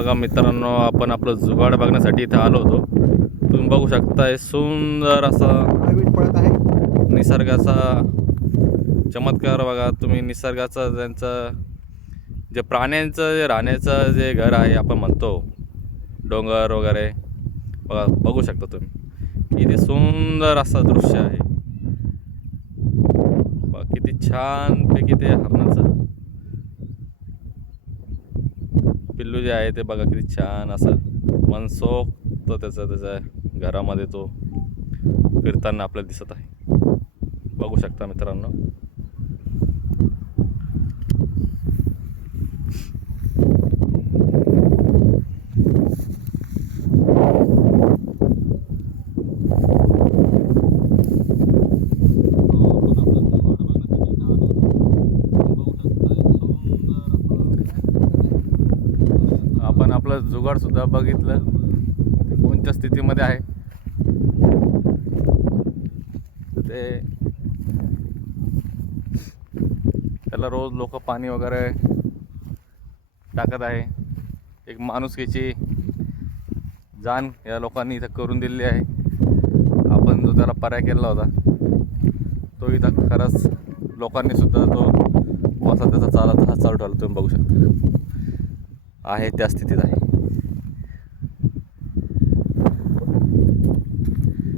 बघा मित्रांनो, आपण आपलं जुगाड बघण्यासाठी इथे आलो होतो. तुम्ही बघू शकताय सुंदर असा पडत आहे. निसर्गाचा चमत्कार बघा तुम्ही. निसर्गाचा त्यांचं जे प्राण्यांचं जे राहण्याचं जे घर आहे आपण म्हणतो, डोंगर वगैरे बघा, बघू शकता तुम्ही. किती सुंदर असं दृश्य आहे बघा. किती छानपैकी ते हरणाचं पिल्लू जे आहे ते बघा, किती छान असं मनसोक्त त्याच्या घरामध्ये तो फिरताना आपल्याला दिसत आहे. बघू शकता मित्रांनो. आपण आपलं जुगाड सुद्धा बघितलं ते कोणत्या स्थितीमध्ये आहे ते. त्याला रोज लोक पाणी वगैरे टाकत आहे. एक माणुसकीची जाण या लोकांनी इथं करून दिलेली आहे. आपण जो त्याला पर्याय केला होता तो इथं खरंच लोकांनी सुद्धा तो असा त्याचा चालत हा चालू ठेवला. तुम्ही बघू शकता आहे त्या स्थितीत आहे.